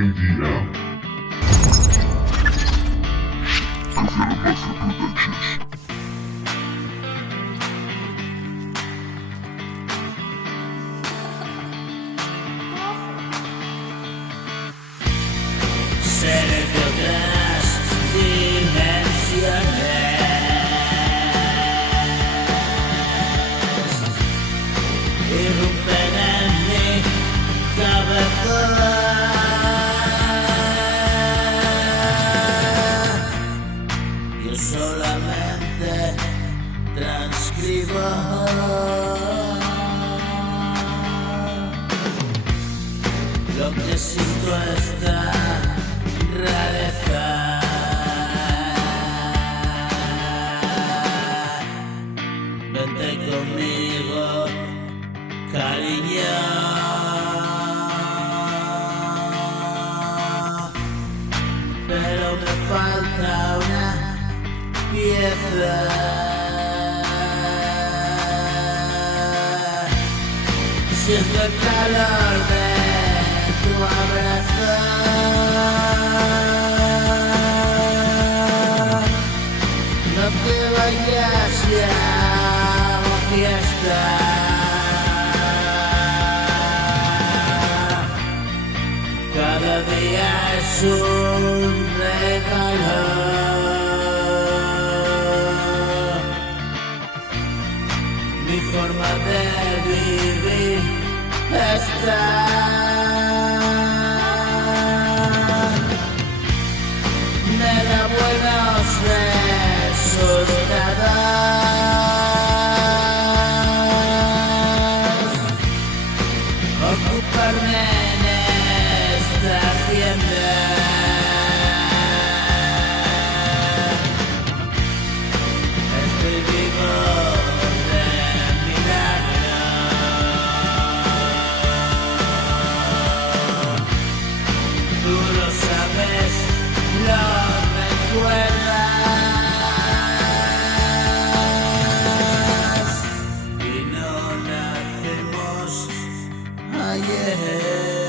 KDM. Casella Master Productions. Seres de otras dimensiones irrumpen en mi cabeza. Yo solamente transcribo lo que siento esta rareza. Vente conmigo, cariño. Pero me falta una pieza. Siento el calor de tu abrazo. No te vayas ya a la fiesta. Cada día es un regalo. Mi forma de vivir está. Me da buenos resultados ocuparme en esta hacienda. Estoy vivo de milagro. Tú lo sabes, lo recuerdas, y no nacemos ayer.